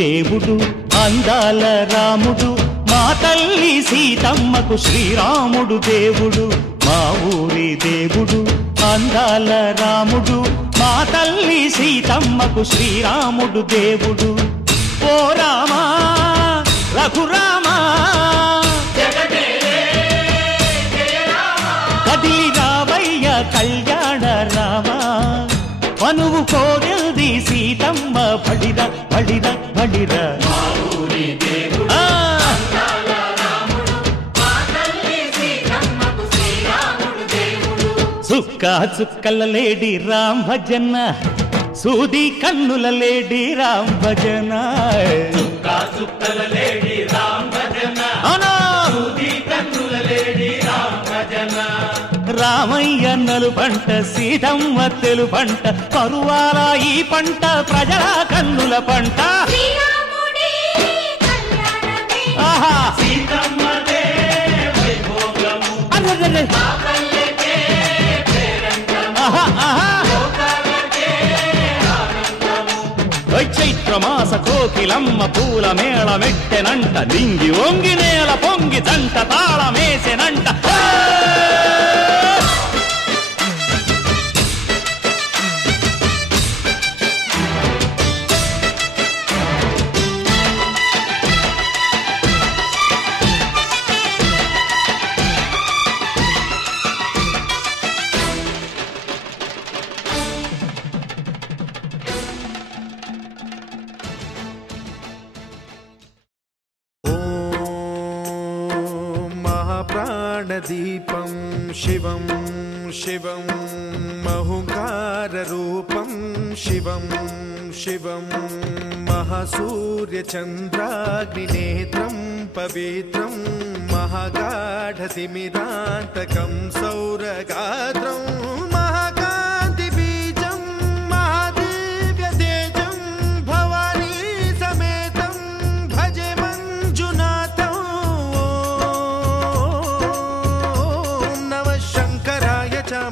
దేవుడు అందాల రాముడు మా తల్లి సీతమ్మకు శ్రీరాముడు దేవుడు మా ఊరి దేవుడు అందాల రాముడు మా తల్లి సీతమ్మకు శ్రీరాముడు దేవుడు ఓ రామా రఘురామా కదిలి రావయ్య కళ్యాణ రామా మనువు కోరింది సీతమ్మ బడిరా బడిరా బడిరా చుక్క చుక్కల లేడి రామ్ భజన సూది కన్నుల లేడి రామ్ భజన చుక్క చుక్కల లేడి రామ్ భజన సూది కన్నుల లేడి రామ్ భజన రామయ్య నలు పంట సీతమ్మ తెలు పంట పరువాల ఈ పంట ప్రజల కన్నుల పంట ఆహా సీతమ్మదే వైభోగము అరెరెరె చైత్రమాస కోకిలమ్మ పూల మేళ మెట్టెనంట దింగి వంగి నేల పొంగి జంట తాళమేసెనంట दीपं शिवं शिवं महुकाररूपं शिवं शिवं महासूर्यचन्द्राग्निनेत्रं पवित्रं महागाढतिमिरान्तकं सौरगात्रं महाकान्तिबीजं महादिव्यतेजं भवानी समेतं भजे मञ्जुनाथं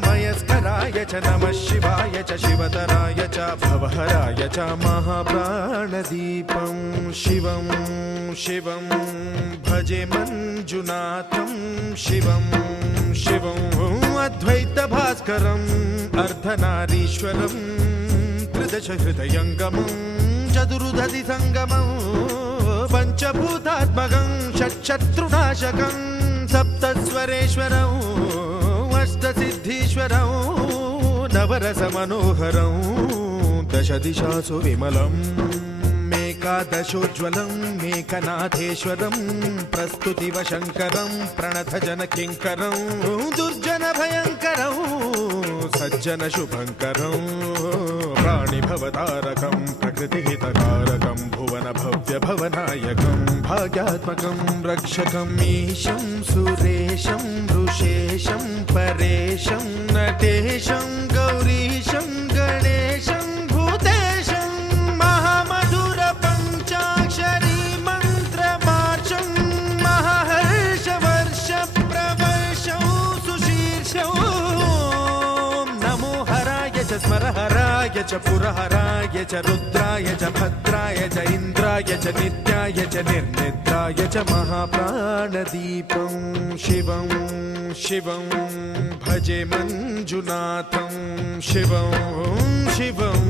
मयस्कराय च नमः शिवाय च शिवतराय च भवहराय च महाप्राणदीपं शिवं शिवं भजे मञ्जुनाथं शिवं शिवं अद्वैतभास्करम् अर्धनारीश्वरं त्रिदशहृदयङ्गमं चतुर्दधि संगमं पञ्चभूतात्मकं षट्शत्रुनाशकं सप्तस्वरेश्वरं अष्टसिद्धीश्वरं नवरसमनोहरं दशदिशासु विमलं मेकादशोज्ज्वलं मेकनाथेश्वरं प्रस्तुतिवशङ्करं प्रणतजनकिङ्करं दुर्जनभयङ्करं सज्जनशुभङ्करं प्राणिभवतारकं प्रकृतिहितकारकं भुवनभव्यभवनायकं भाग्यात्मकं रक्षकम् ईशं सुरेशं ऋषेशं परेशं नटेशं गौरीशं गणेशं भूतेशं महामधुरपञ्चाक्षरी मन्त्रमार्चं महाहर्षवर्षप्रवर्षं सुशीर्षं नमो हराय च स्मरहराय च पुरहराय च रुद्राय च भद्राय च इन्द्राय च नित्याय च निर्निद्राय च महाप्राणदीपं शिवं शिवं भजे मञ्जुनाथं शिवं शिवं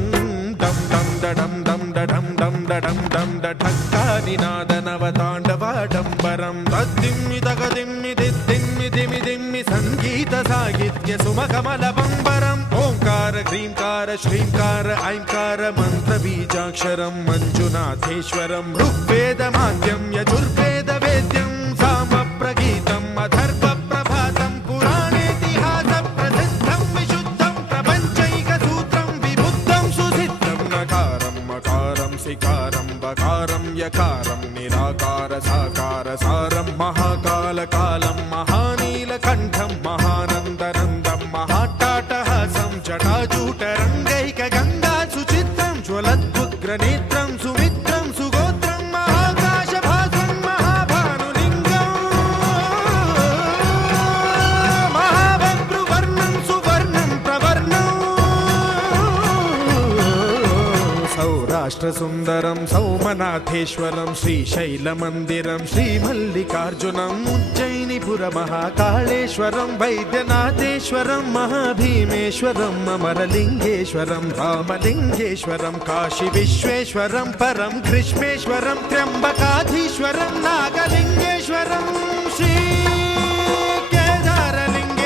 दं दं दडं दं दडं दं दडं दं दढक्कानिनादनवताण्डवाडम्बरं तद्दिम्मि तगदिम्मि दिद्दिम्मि दिमि दिम्मि सङ्गीतसाहित्य सुमकमलबम्बरम् ओङ्कार ह्रीङ्कार श्रीङ्कार ऐङ्कार मन्त्रबीजाक्षरं मञ्जुनाथेश्वरं ऋग्वेदमाद्यं यजुर्वेदवेद्यं सामप्रगीतम् अथर्वप्रभातं पुराणेतिहासप्रसिद्धं विशुद्धं प्रपञ्चैकसूत्रं विबुद्धं सुसिद्धं नकारं मकारं सिकारं बकारं यकारं निराकार साकार सारं महाकालकालं महानीलकण्ठं महानन्दनन्दं महाट्टाटहासं जटाजूटरङ्गैकगङ्गा सुचित्रं ज्वलद्भुग्रनेत्रं सुमित्रं सुगोत्रं महाकाशभासं महाभानुलिङ्गं महाभद्रुवर्णं सुवर्णं प्रवर्णं సౌరాష్ట్రసుందరం సౌమనాథేశ్వరం శ్రీశైలమందిరం శ్రీమల్లికార్జునం ఉజ్జయినిపురమహాకాళేశ్వరం వైద్యనాథేశ్వరం మహాభీమేశ్వరం అమరలింగేశ్వరం రామలింగేశ్వరం కాశీ విశ్వేశ్వరం పరం కృష్ణేశ్వరం త్ర్యంబకాధీశ్వరం నాగలింగేశ్వరం శ్రీ కేదారలింగేశ్వరం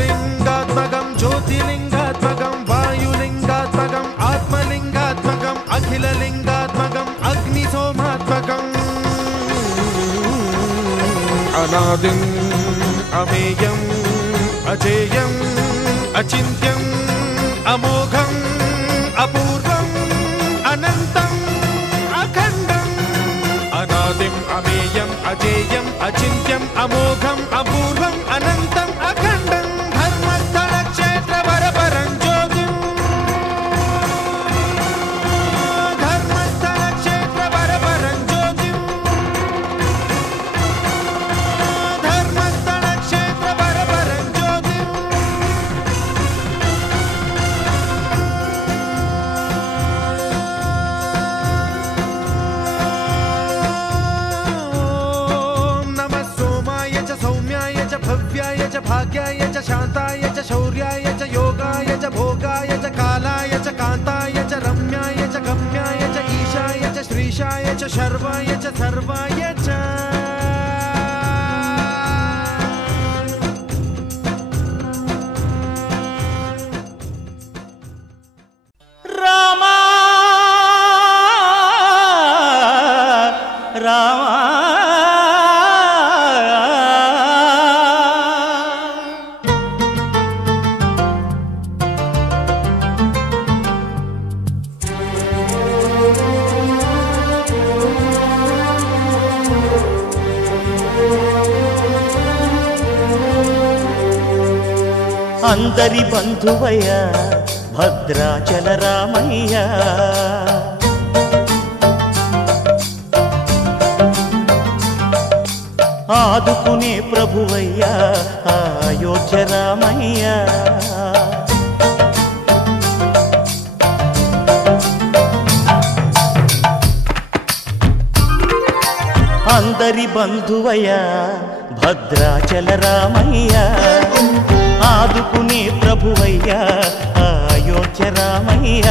లింగాత్మకం జ్యోతిలింగాత్మకం వాయులింగాత్మకం ఆత్మలింగాత్మకం అఖిలలింగాత్మకం అగ్నిసోమాత్మకం అనాదిం అమేయం అజేయం అచింత్యం అమోఘం అపూర్వం అనంతం అఖండం అనాదిం అమేయం అజేయం అచింత్యం అమోఘం అపూర్వం అనంతం అఖండం ధర్మస్థల క్షేత్ర వరపరం జ్యోతిం ధర్మస్థల క్షేత్ర వరపరం జ్యోతిం ధర్మస్థల క్షేత్ర వరపరం జ్యోతిం नमः सोमाय च सौम्याय च भव्याय च भाग्याय च शान्ताय च शौर्याय च योगाय च भोगाय च कालाय च कान्ताय च रम्याय च गम्याय च ईशाय च श्रीशाय च शर्वाय च सर्वाय च రామా రామా అందరి బంధువయ్య భద్రాచల రామయ్య ఆదుకునే ప్రభువయ్య అయోధ్య రామయ్య అందరి బంధువయ్య భద్రాచల రామయ్య ఆదుకునే ప్రభువయ్య అయోధ్య రామయ్య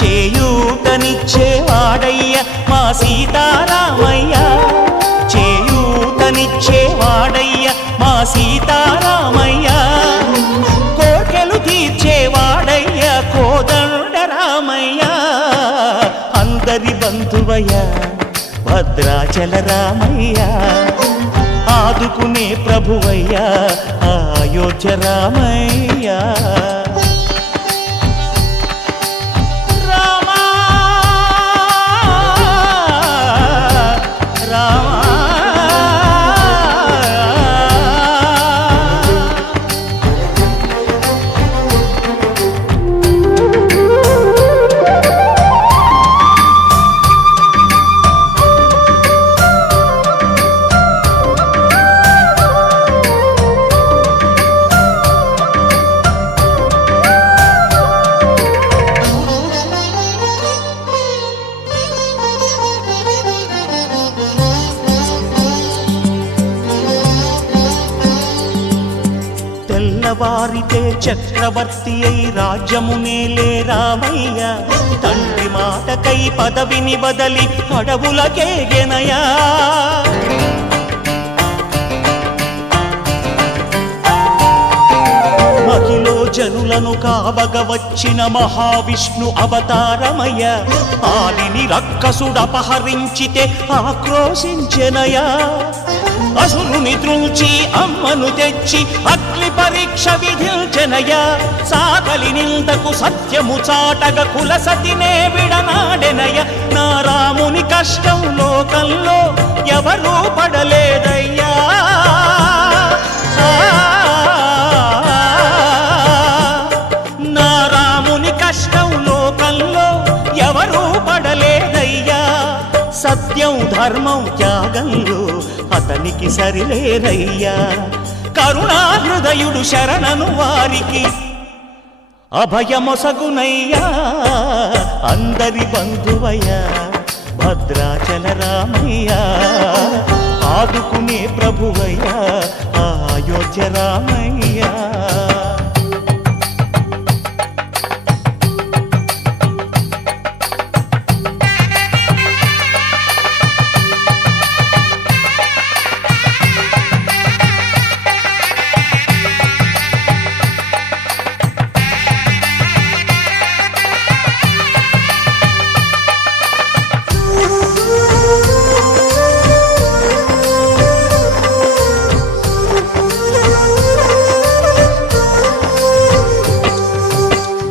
చేయూతనిచ్చేవాడయ్య మా సీతారామయ్య చేయూతనిచ్చేవాడయ్య మా సీతారామయ్య కోర్కెలు తీర్చేవాడయ్య కోదండ రామయ్య అందరి బంధువయ్య భద్రాచల రామయ్య ఆదుకునే ప్రభువయ్య అయోధ్య రామయ్య రామా రామా తెల్లవారితే చక్రవర్తి అయి రాజ్యమునేలే రామయ్య తండ్రి మాటకై పదవిని బదలి అడవులకేగెనయా మహిలో జనులను కావగ వచ్చిన మహావిష్ణు అవతారమయ్య ఆలిని రక్కసుడపహరించితే ఆక్రోశించెనయా అసురుని త్రుంచి అమ్మను తెచ్చి అగ్ని పరీక్ష విధించెనయ సాకలి నిందకు సత్యము చాటగ కుల సతినే విడనాడెనయ నా రాముని కష్టం లోకంలో ఎవరూ పడలేదయ్యా నా రాముని కష్టం లోకంలో ఎవరూ పడలేదయ్యా సత్యం ధర్మం త్యాగంలో అతనికి సరిలేరయ్యా కరుణా హృదయుడు శరణను వారికి అభయమొసగునయ్యా అందరి బంధువయ్యా భద్రాచల రామయ్యా ఆదుకునే ప్రభువయ్యా అయోధ్య రామయ్యా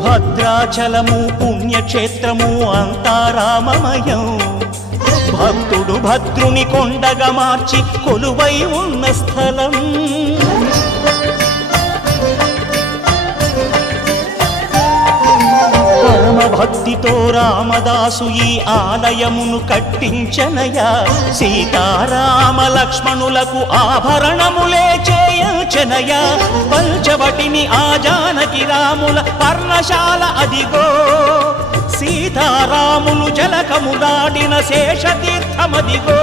భద్రాచలము పుణ్యక్షేత్రము అంతా రామమయం భక్తుడు భద్రుని కొండగా మార్చి కొలువై ఉన్న స్థలం పరమ భక్తితో రామదాసు ఈ ఆలయమును కట్టించనయా సీతారామ లక్ష్మణులకు ఆభరణములే చేయించనయా పంచవటిని ఆ జానకి రాముల పర్ణశాల అదిగో సీతారాములు జలకము దాటిన శేషతీర్థమదిగో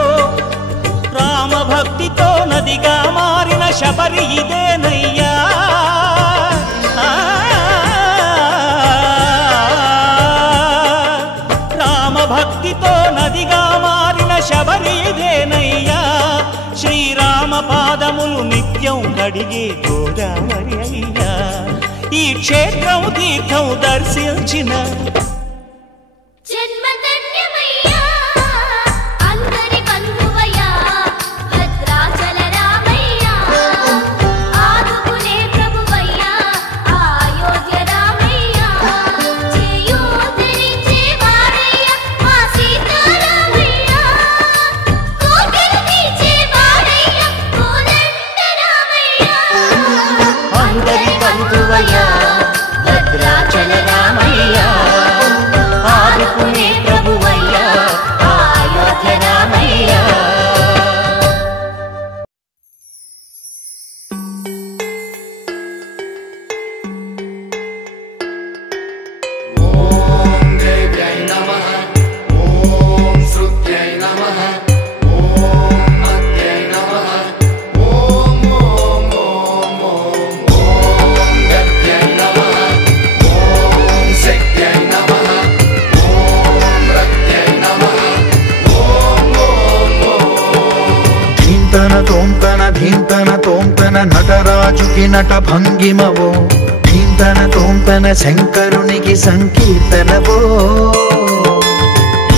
రామ భక్తితో నదిగా మారిన శబరి ఇదేనయ్యా భక్తితో నదిగా మారిన శబరి ఇదేనయ్యా శ్రీరామ పాదములు నిత్యం కడిగే గోదావరి అయ్యా ఈ క్షేత్రం తీర్థం దర్శించిన భద్రాచల రామయ్యా ఆదుకునే ప్రభువయ్యా అయోధ్య రామయ్యా ఓం దేవ్యై నమః ఓం శ్రుత్యై నమః ఓం మత్యై నమః ఓం ఓం ఓం ఓం ఓం గత్యై నమః ఓం శక్త్యై నమః ఓం రక్త్యై నమః ఓం ఓం ఓం ధీంతన తోంతన ధీంతన తోంతన నటరాజుకి నట భంగిమవో ధీంతన తోంతన శంకరునికి సంకీర్తనవో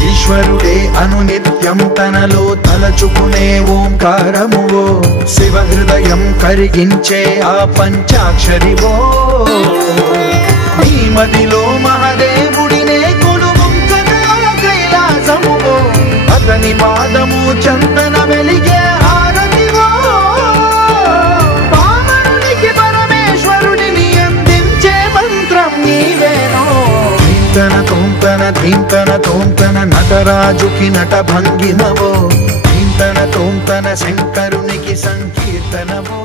ఈశ్వరుడే అనునిత్యం తనలో తలచుకునే ఓంకారమువో శివ హృదయం కరిగించే ఆ పంచాక్షరివో నీ మదిలో మహాదేవుడినే కొలువుంచగా కైలాసమువో అతని పాదము చందన వెలిగే హారతివో పామరునికి పరమేశ్వరుడిని అందించే మంత్రం నీవేనో ధీంతన తోంతన ధీంతన తోంతన నటరాజుకి నట భంగిమవో ధీంతన తోంతన శంకరునికి సంకీర్తనవో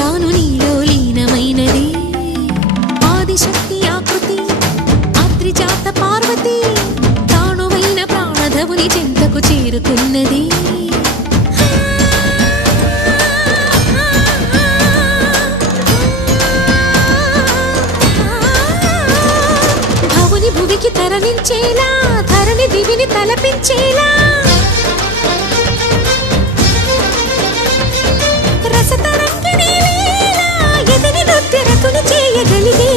తాను నీలో లీనమైనది ఆదిశక్తి ఆకృతి ఆత్రిజాత పార్వతి తానువైన ప్రాణధవుని చెంతకు చేరుతున్నది భవుని భువికి తరలించేలా ధరణి దివిని తలపించేలా రసతరంగిణి లీలా ఎదిని నృత్యరతుని చేయగలిగే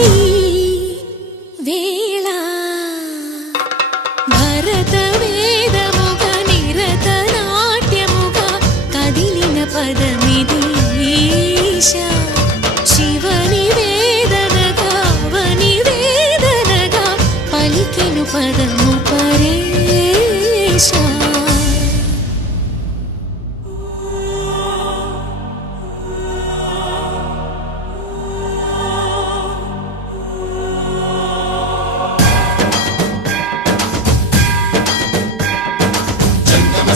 వేళ భరత వేదముగా నిరత నాట్యముగా కదిలిన పదమిది ఈశా శివని వేదనగా వని వేదనగా పలికెను పదము పరేశా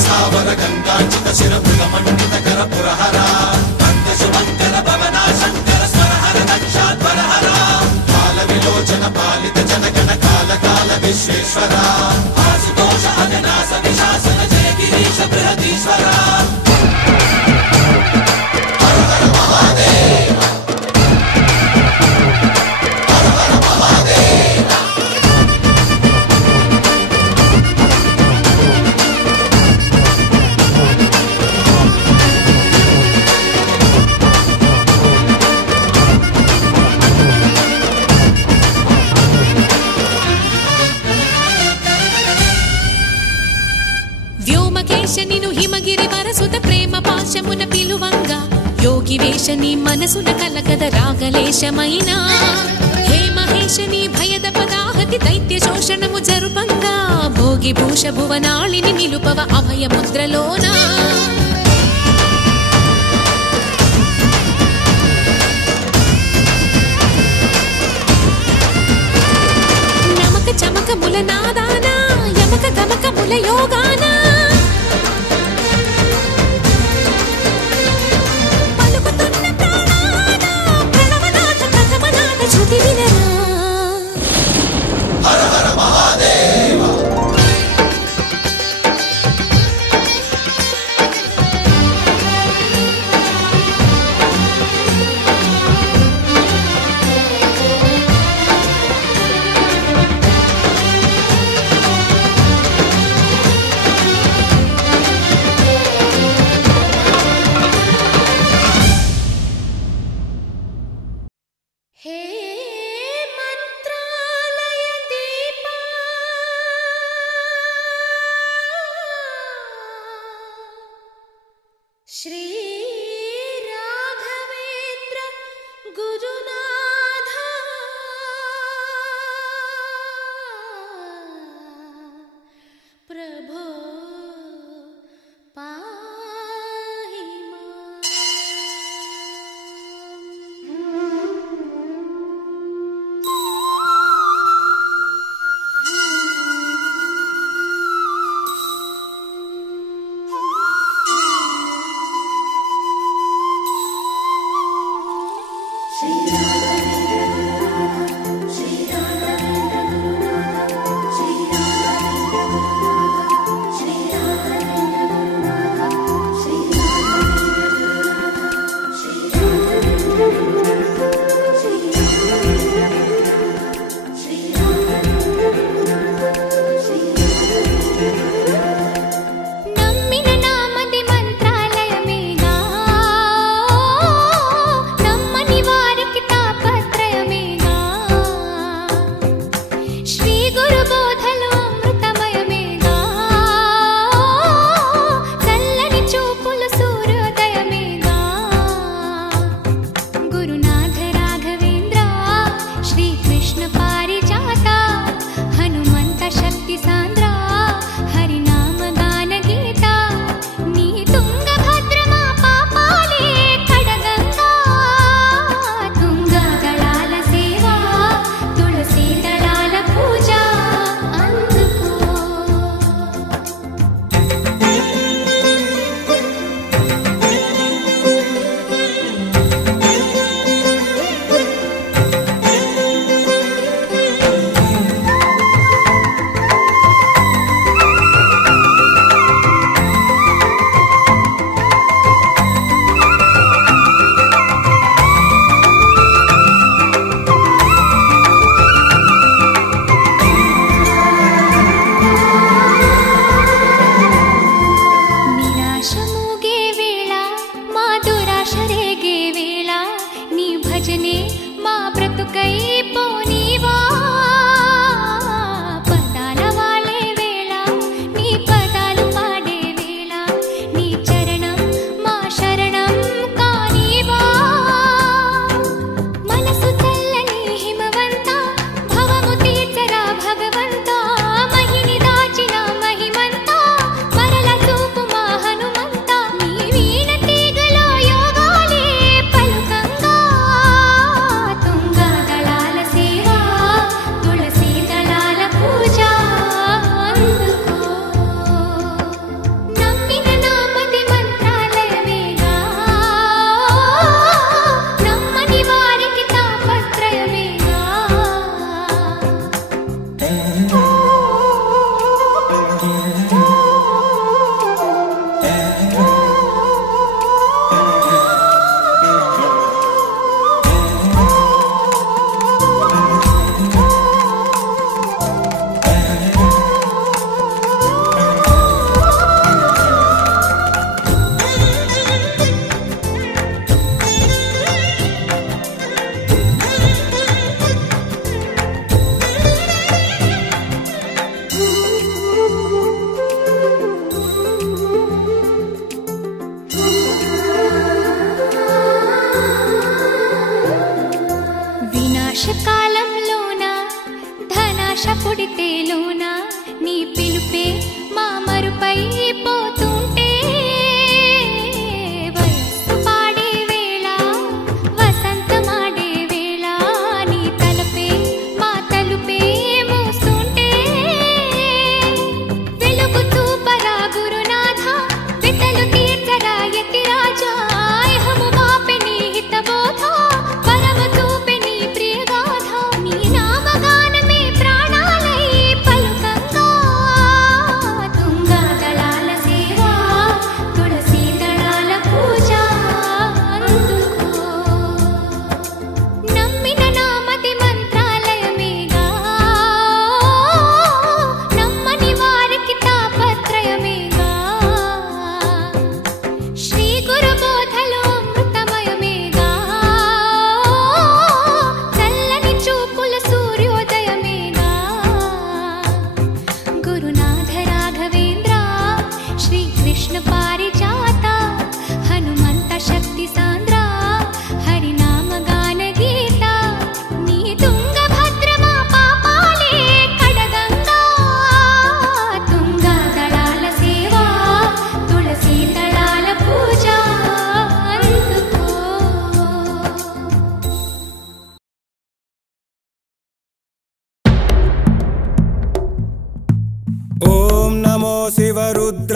సావర గంగాచిత శిర మృగమండిత కర పురహర అంత సుమంగళ భవన శంకర స్వరహర దక్షాధ్వరహర కాల విలోచన పాలిత జనగణ కాల కాల విశ్వేశ్వర ఆశుతోష అవినాశ విశాసన జయ గిరీశ బృహదీశ్వర హర హర మహాదేవ హర హర మహాదేవ వ్యోమకేశనిను హిమగిరి వరసుత ప్రేమ పాశమున పిలువంగా యోగి వేషని మనసున కలగద రాగలేశమైన హే మహేశని భయద పదాహతి దైత్య శోషణము జరుపంగా భోగి భూష భువనాళిని నిలుపవ అభయ ముద్రలోనా నమక చమక ముల నాదానా యమక గమక ముల యోగానా పలుకుతున్న ప్రాణానా ప్రణవనాథ ప్రథమనాథ శృతి వినరా హర హర మహాదేవ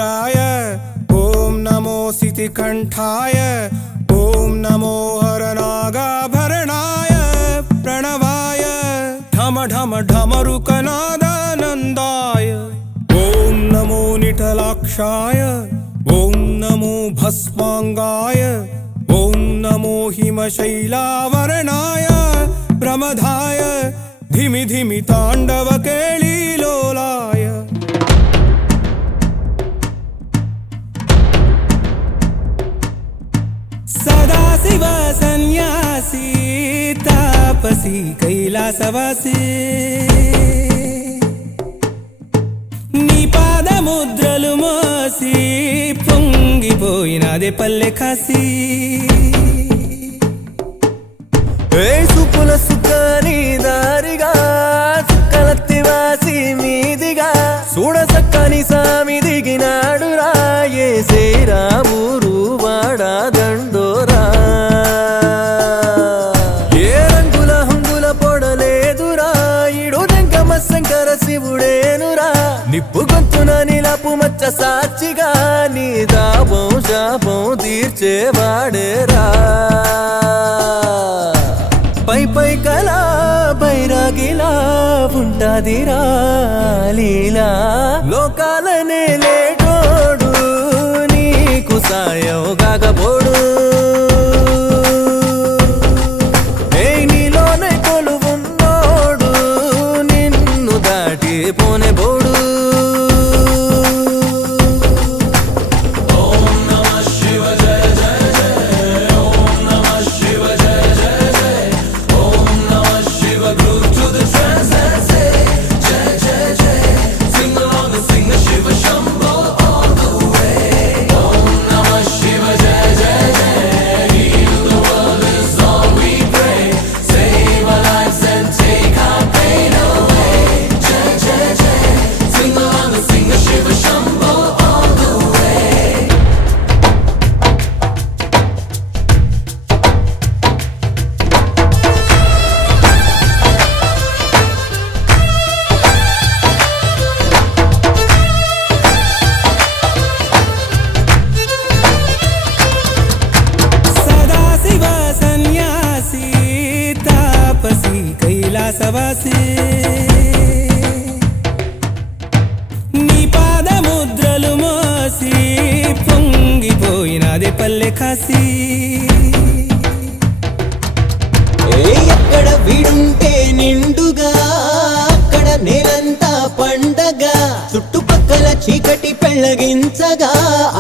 रुद्राय ओम नमो सितिकंठाय ओम नमो हरनागाभरणाय प्रणवाय ढम ढम ढमरुकनादानन्दाय ओम नमो निटलाक्षाय ओम नमो भस्मांगाय ओम नमो हिमशैलावरणाय प्रमदाय धिमि धिमि तांडव केळीलोलाय सदाशिव सन्यासी तापसी कैलासवासी नी पादमुद्रलु मोसी పొంగిపోయినదే పల్లె కాసి సుపుల సుఖాని దారిగా సుక్కలత్తి వాసి మీదిగా చూడ సక్కని సామి దిగినాడు రాయే శ్రీరామురు వాడా దండోరా ఏ రంగుల హంగుల పొడలేదురా ఇడు దంగమ శంకర శివుడేనురా నిప్పు గొంతున నిలపు మచ్చ సాక్షిగా నీ దాపం శాపం తీర్చేవాడేరా పై పై కలా బైరాగిలా ఉంటాదిరా లీలా లోకాలనే లేటోడు నీకు సాయం కాకపోడు నీలోనే కొలువున్నోడు నిన్ను దాటి పోనే బోడు నీ పాదముద్రలు మోసి పొంగిపోయినదే పల్లె కాసి ఎక్కడ వీడుంటే నిండుగా అక్కడ నేలంతా పండగ చుట్టుపక్కల చీకటి పెళ్ళగించగా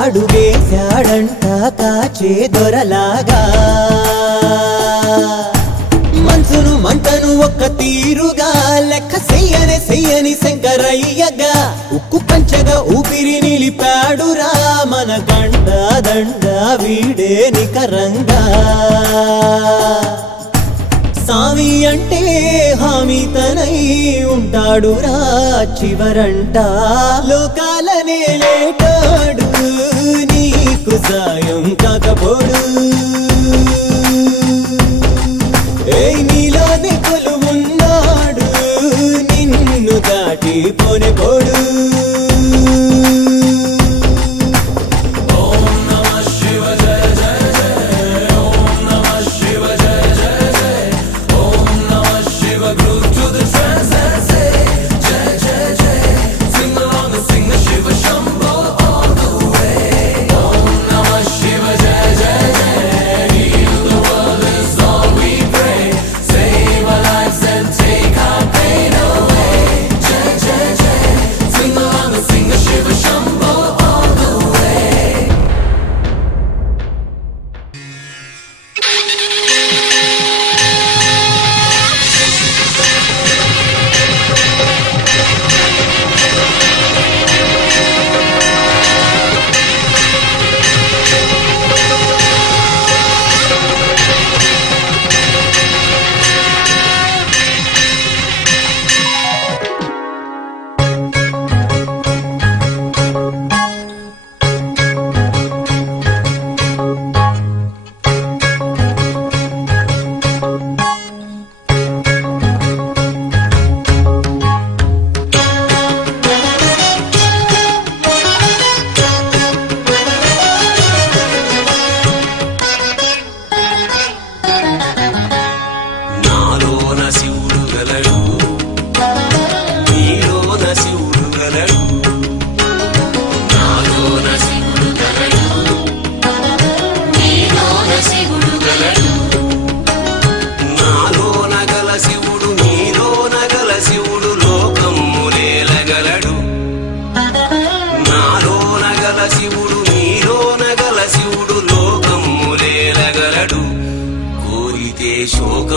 అడుగేశాడంట కాచే దొరలాగా మనసును మంటను ఒక్క తీరుగా లెక్క చెయ్యని శంకరయ్యగా ఉక్కు పంచగా ఊపిరి నిలిపాడురా మన గండ దండ వీడే నికరంగా సామి అంటే హామీ తనై ఉంటాడురా చివరంట లోకాలనే లేటాడు నీకు సాయం కాకపోడు నీలోనే కొలువున్నాడు నిన్ను దాటి పోనే పోడు Shiva Jai Jai Jai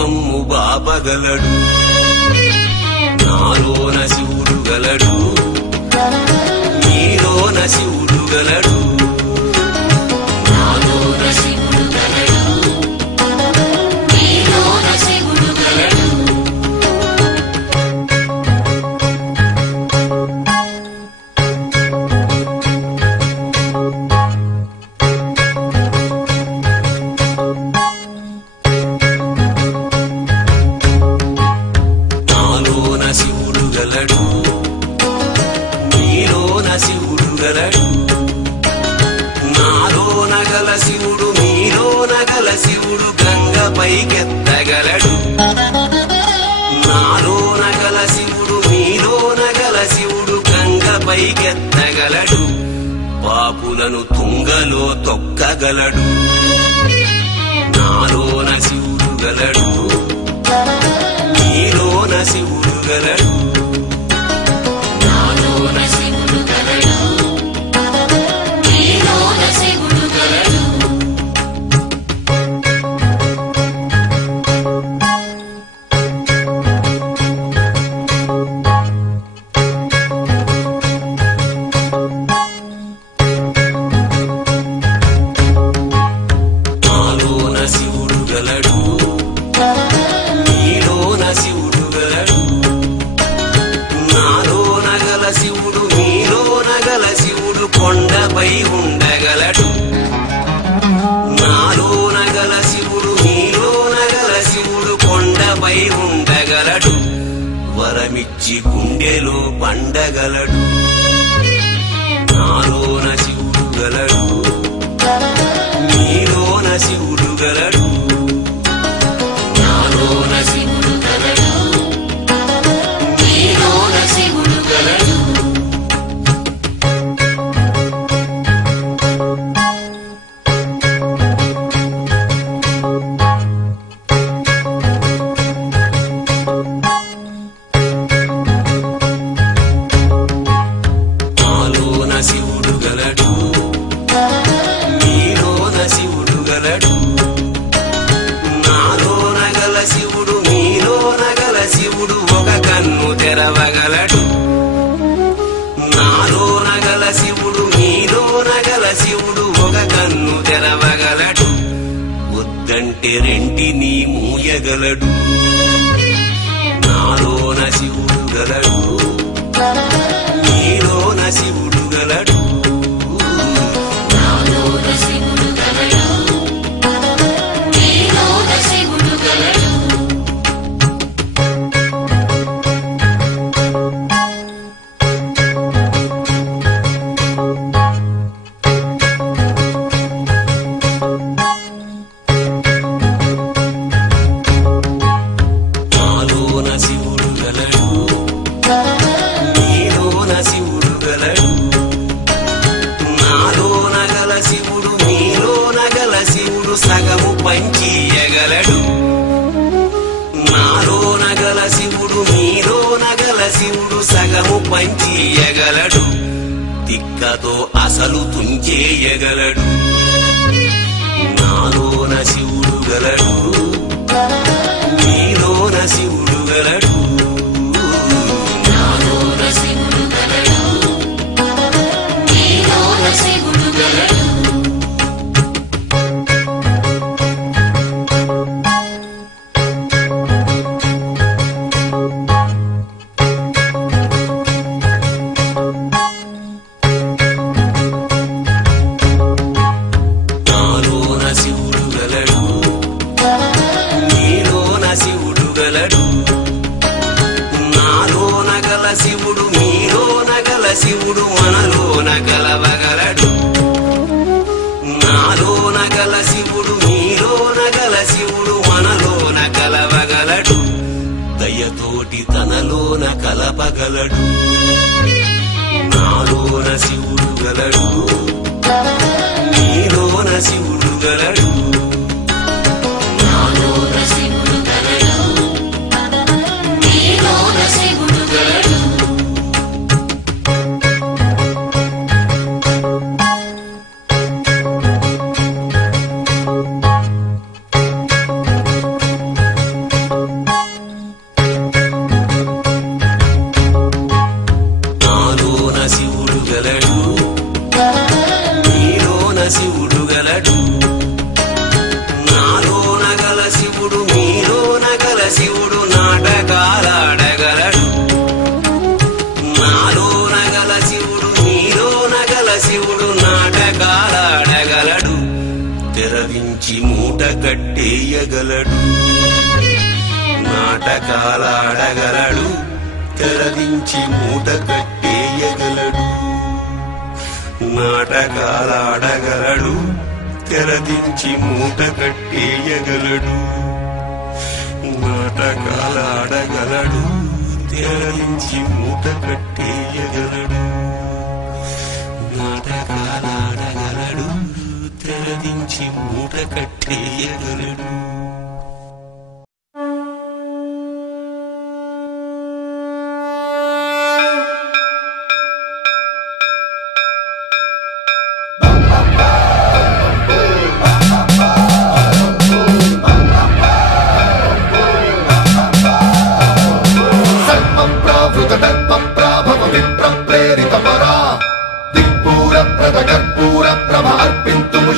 మమ్ము బాపగలడు నాలోన శివుడు గలడు నీలోన శివుడు గలడు నాలోన శివుడు గలడు నీలోన శివుడు గలడు నాలోన గల శివుడు మీలోన గల శివుడు గంగపైకెత్తగలడు నాలోన గల శివుడు మీలోన గల శివుడు గంగపైకెత్తగలడు పాపులను తుంగలో తొక్కగలడు నాలోన శివుడు గలడు మీలోన శివుడు గలడు నాలోన శివుడు గలడు నీలోన శివుడు గలడు నాలోన శివుడు గలడు నీలోన శివుడు గలడు నాలోన గల శివుడు మీలోన గల శివుడు కొండపై ఉండగలడు నాలోన గల శివుడు మీలోన గల శివుడు కొండపై ఉండగలడు వరమిచ్చి గుండెలో పండగలడు నాలోన శివుడు గలడు మీలోన శివుడు గలడు నాలోన శివుడు గలడు నీలోన శివుడు గలడు నాలోన శివుడు గలడు నీలోన శివుడు గలడు నాలోన గల శివుడు మీలోన గల శివుడు ఒక కన్ను తెరవగలడు నాలోన గల శివుడు మీలోన గల శివుడు ఒక కన్ను తెరవగలడు వద్దంటే రెంటిని మూయగలడు నాలోన శివుడు గలడు నీలోన శివుడు గలడు నాలోన శివుడు గలడు నీలోన శివుడు గలడు నాలోన శివుడు గలడు నీలోన శివుడు గలడు నాలోన గల శివుడు మీలోన గల శివుడు సగము పంచియగలడు నాలోన గల శివుడు మీలోన గల శివుడు సగము పంచియగలడు తిక్కతో అసలు తుంచేయగలడు నాలోన శివుడు గలడు నీలోన శివుడు గలడు నాలోన శివుడు గలడు నీలోన శివుడు గలడు నాలోన శివుడు గలడు నీలోన శివుడు గలడు నాలోన గల శివుడు మీలోన గల శివుడు మనలోన కలవగలడు నాలోన గల శివుడు మీలోన గల శివుడు మనలోన కలవగలడు దయతోటి తనలోన కలపగలడు నాలోన శివుడు గలడు నీలోన శివుడు గలడు నాలోన శివుడు గలడు నీలోన శివుడు గలడు తెరదించి మూట కట్టేయగలడు నాటకాలాడగలడు తెరదించి మూట కట్టేయగలడు నాటకాలాడగలడు తెరదించి మూట కట్టేయగలడు నాటకాలాడగలడు తెరదించి మూట కట్టేయగలడు నాటకాలాడగలడు తెరదించి మూట కట్టేయగలడు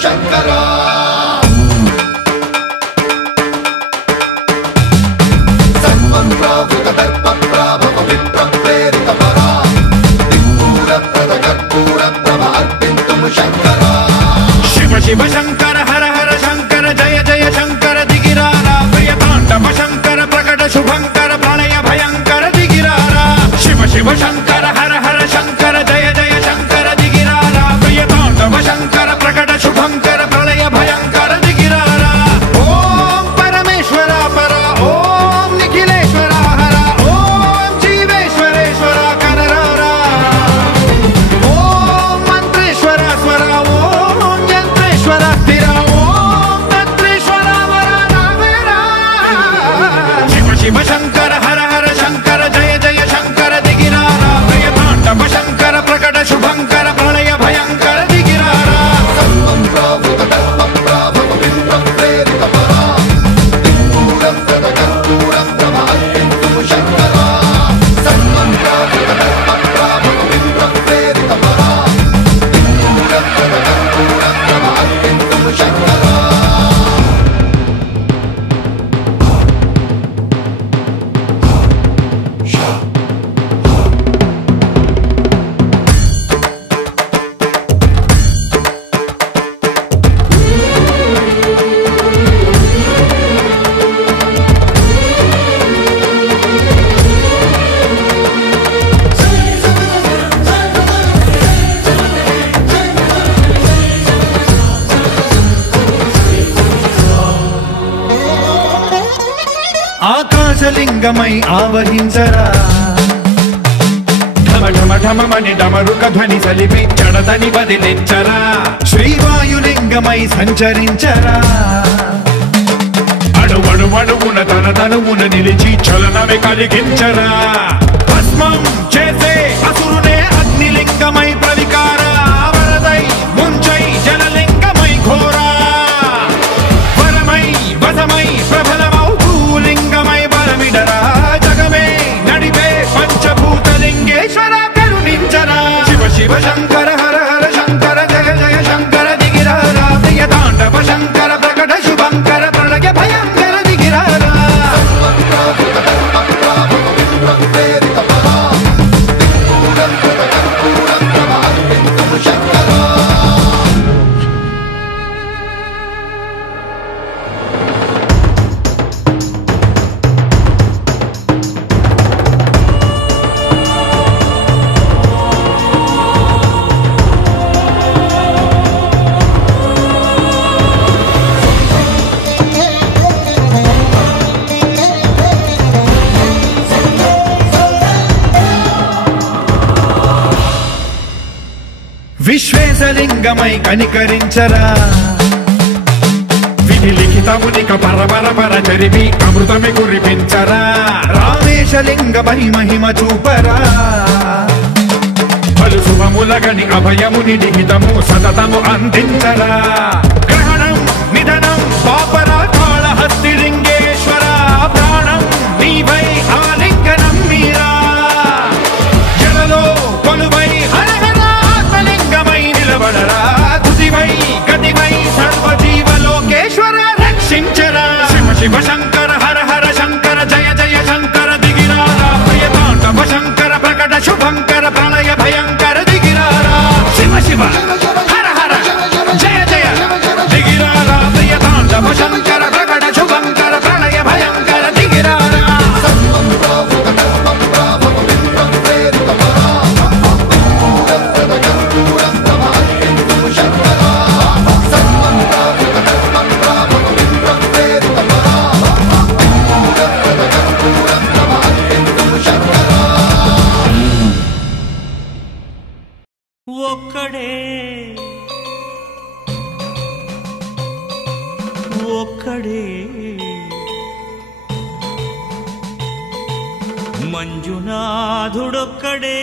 శంకరా సన్మన్ప్రావృత దర్ప ప్రాభవ విప్ర ప్రేరిత పరా దిక్పూర ప్రద కర్పూర ప్రభ అర్పింతుము శంకరా శివ శివ శంకర హర హర శంకర జయ జయ శంకర దిగిరారా ప్రియ తాండవ శంకర ప్రకట శుభంకర ప్రళయ భయంకర దిగిరారా శివ శివ శంకర హర హర శంకర జయ జయ శంకర దిగిరారా ప్రియ తాండవ శంకర ప్రకట శుభంకర ప్రళయ భయంకర దిగిరారా ఓం పరమేశ్వర పర ఓం నిఖిలేశ్వర హర ఓం జీవేశ్వరేశ్వర కరరారా ఓం మంత్రేశ్వర స్వర ఓం యంత్రేశ్వర స్థిర ఓం తంత్రేశ్వర వర నావేరా శివ శివ శంకర హర హర శంకర జయ జయ శంకర దిగిరారా ప్రియ తాండవ శంకర ప్రకట శుభంకర ప్రళయ భయంకర దిగిరారా సన్మన్ప్రావృత దర్ప ప్రాభవ విప్ర ప్రేరిత పరా దిక్పూర ప్రద కర్పూర ప్రభ అర్పింతుము శంకరా సన్మన్ప్రావృత దర్ప ప్రాభవ విప్ర ప్రేరిత పరా దిక్పూర ప్రద కర్పూర ప్రభ అర్పింతుము శంకరా ఆకాశలింగమై ఆవహించరా ఢమ ఢమ ఢమమని డమరుక ధ్వని సలిపి జడదని వదిలించరా శ్రీవాయులింగమై సంచరించరా అణువణువున తన తనువున నిలిచి చలనమే కలిగించరా భస్మం చేసే అసురునే అగ్నిలింగమై ప్రవికారా వరదై ముంచై జలలింగమై ఘోరా వరమై వసమై ప్రబలమౌ భూలింగమై బలమిడరా జగమే నడిపే పంచభూతలింగేశ్వర కరుణించరా శివ శివ శంకర హర హర శంకర జయ జయ శంకర దిగిరారా ప్రియ తాండవ శంకర ప్రకట శుభంకర ప్రళయ భయంకర దిగిరారా సన్మన్ప్రావృత దర్ప ప్రాభవ విప్ర ప్రేరిత పరా దిక్పూర ప్రద కర్పూర ప్రభ అర్పింతుము శంకరా విశ్వేశలింగమై కనికరించరా విధి లిఖితమునిక పరపర చరివి అమృతమి కురిపించరా రామేశలింగమై మహిమ చూపరా పలు శుభములగని అభయముని నిహితము సతతము అందించరా గ్రహణం నిధనం పాపరా కాళహస్తి లింగేశ్వర ప్రాణం నీవై ఆలింగనం మీరా జలలో కొలువై హర హర ఆత్మలింగమై నిలబడరా తుదివై గతివై సర్వజీవలోకేశ్వర రక్షించరా శివ శివ శంకర హర హర శంకర జయ జయ శంకర దిగిరారా ప్రియ తాండవ శంకర ప్రకట శుభంకర ప్రళయ భయంకర దిగిరారా శివ శివ హర హర జయ జయ దిగిరారా ప్రియ తాండవ ఒక్కడే మంజునాథుడొక్కడే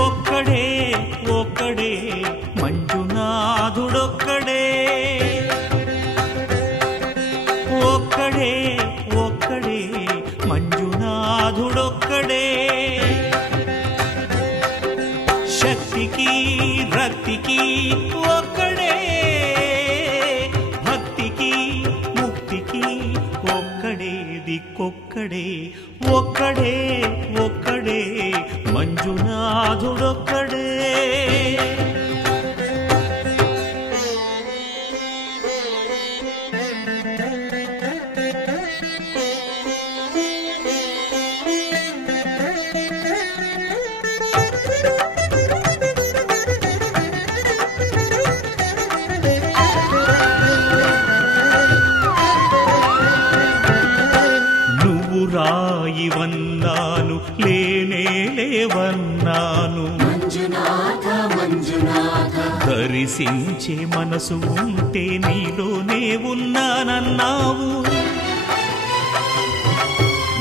ఒక్కడే ఒక్కడే మంజునాథుడొక్కడే ఒక్కడే ఒక్కడే మంజునాథుడొక్కడే శక్తికి రక్తికి ఒక్కడే భక్తికి ముక్తికి ఒక్కడే దిక్కొక్కడే ఒక్కడే ఒక్కడే మంజునాథుడొక్కడే రాయివన్నాను లేనే లేవన్నాను దర్శించే మనసు ఉంటే నీలోనే ఉన్నానన్నావు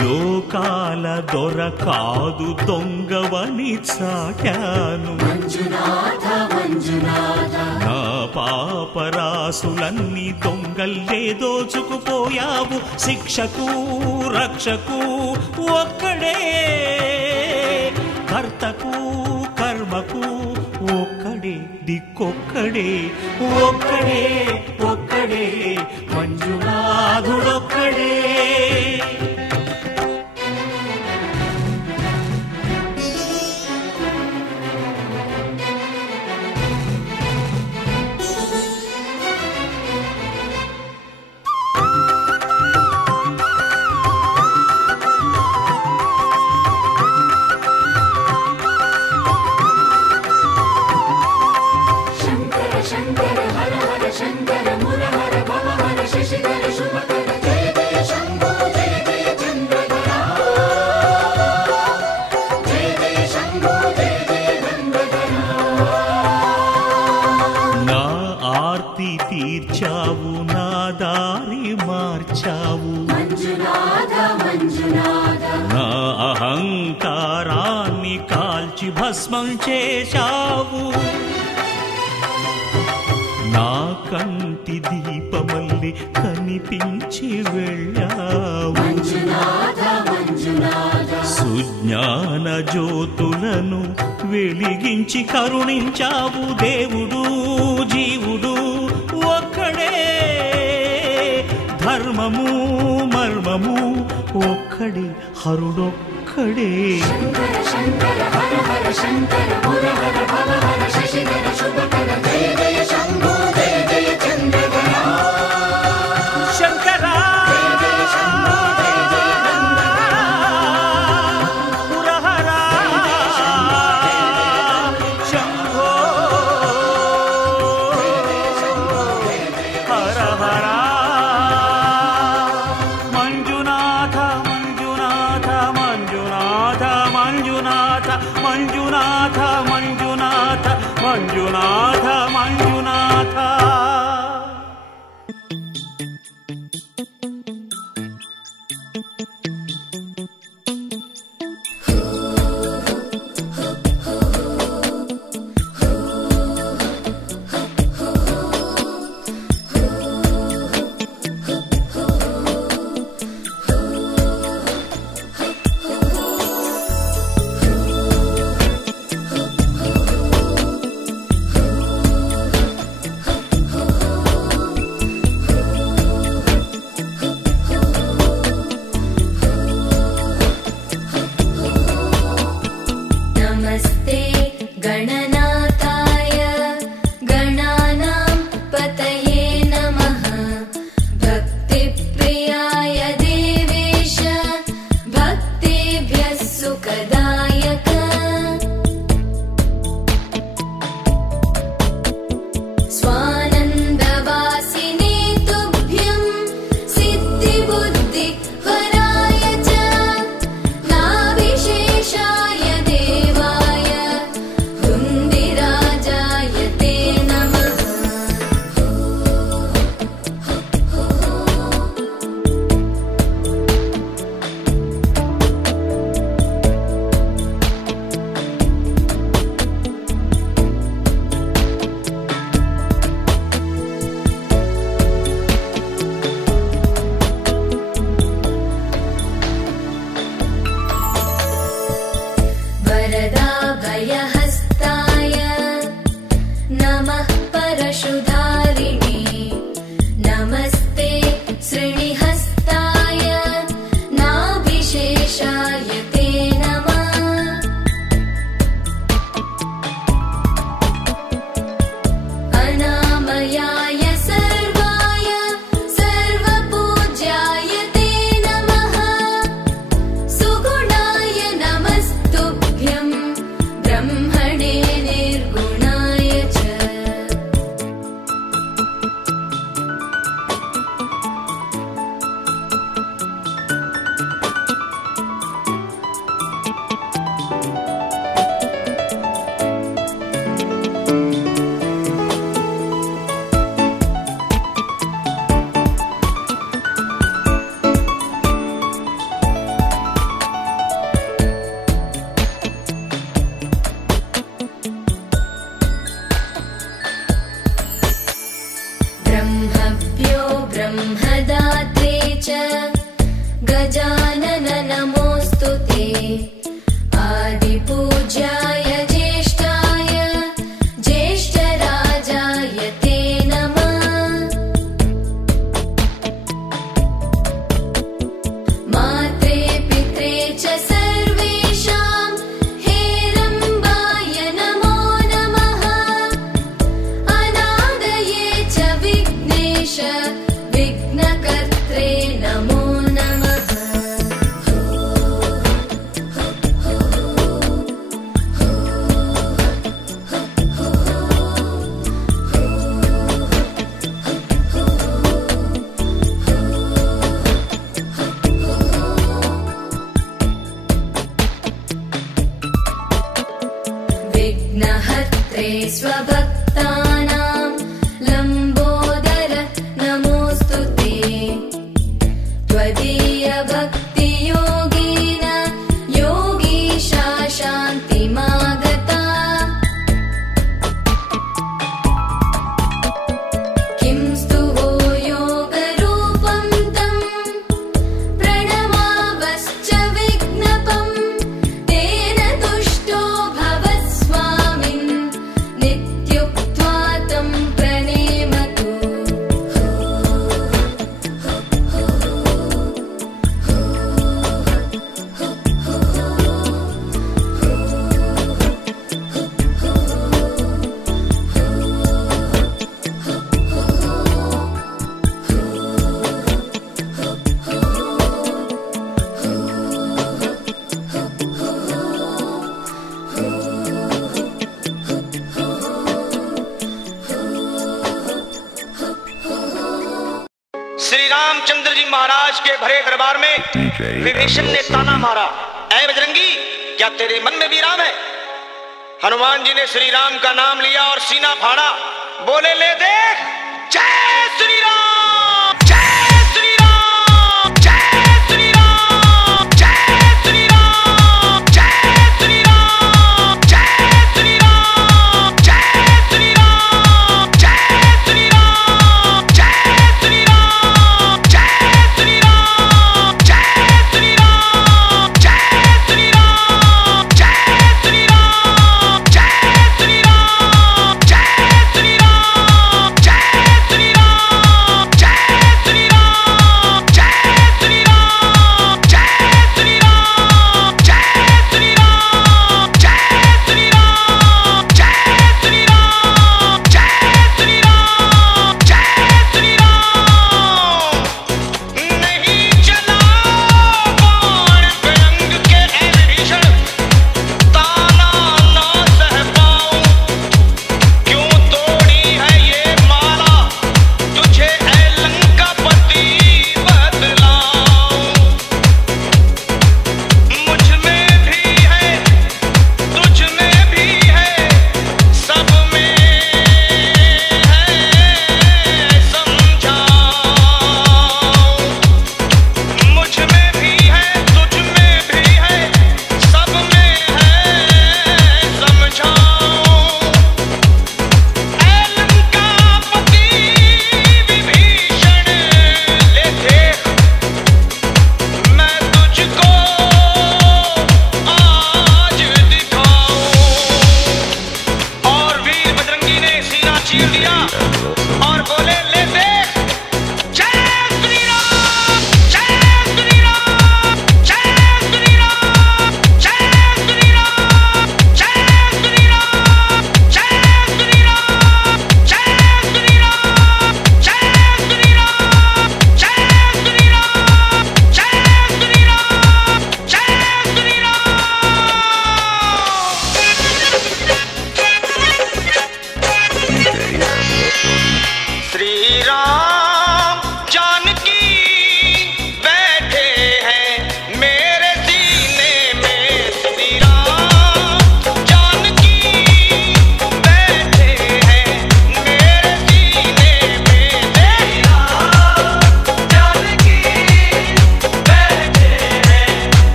లోకాల దొర కాదు దొంగవని చాటాను నా పాపరాసులన్నీ దొంగల్లే దోచుకుపోయావు శిక్షకు రక్షకు ఒక్కడే కర్తకు కర్మకు ఒక్కడే దిక్కొక్కడే ఒక్కడే ఒక్కడే మంజునాథుడొక్కడే తీర్చావు నా దారి మార్చావు నా అహంకారాన్ని కాల్చి భస్మం చేశావు నా కంటి దీపమల్లి కనిపించి వెళ్ళావు సుజ్ఞాన జ్యోతులను వెలిగించి కరుణించావు దేవుడు జీవుడు ఒక్కడే ధర్మము మర్మము ఒక్కడే హరుడొక్కడే శంకరా మంజునాథ మంజునాథ మంజునాథ మంజునాథ गजानन नमोऽस्तु ते आदिपूज्याय ज्येष्ठाय ज्येष्ठराजाय ते नमः मात्रे पित्रे च सर्वेषां हेरम्बाय नमो नमः अनादये च विघ्नेश विघ्नकर्त्रे नमो नमः विघ्नहर्त्रे स्वभक्तानां लम्बोदर नमोऽस्तु ते त्वदीयभक्तियोगेन योगीशा शान्तिमागता किं स्तुवो योगरूपं तं प्रणमावश्च विघ्नपं तेन तुष्टो भवस्वामिन् नित्युक्त्वा तं प्रणेमतु श्री रामचंद्र जी महाराज के भरे दरबार में विभीषण ने ताना मारा, ऐ बजरंगी, क्या तेरे मन में भी राम है? हनुमान जी ने श्री राम का नाम लिया और सीना फाड़ा, बोले ले देख, जय श्री राम।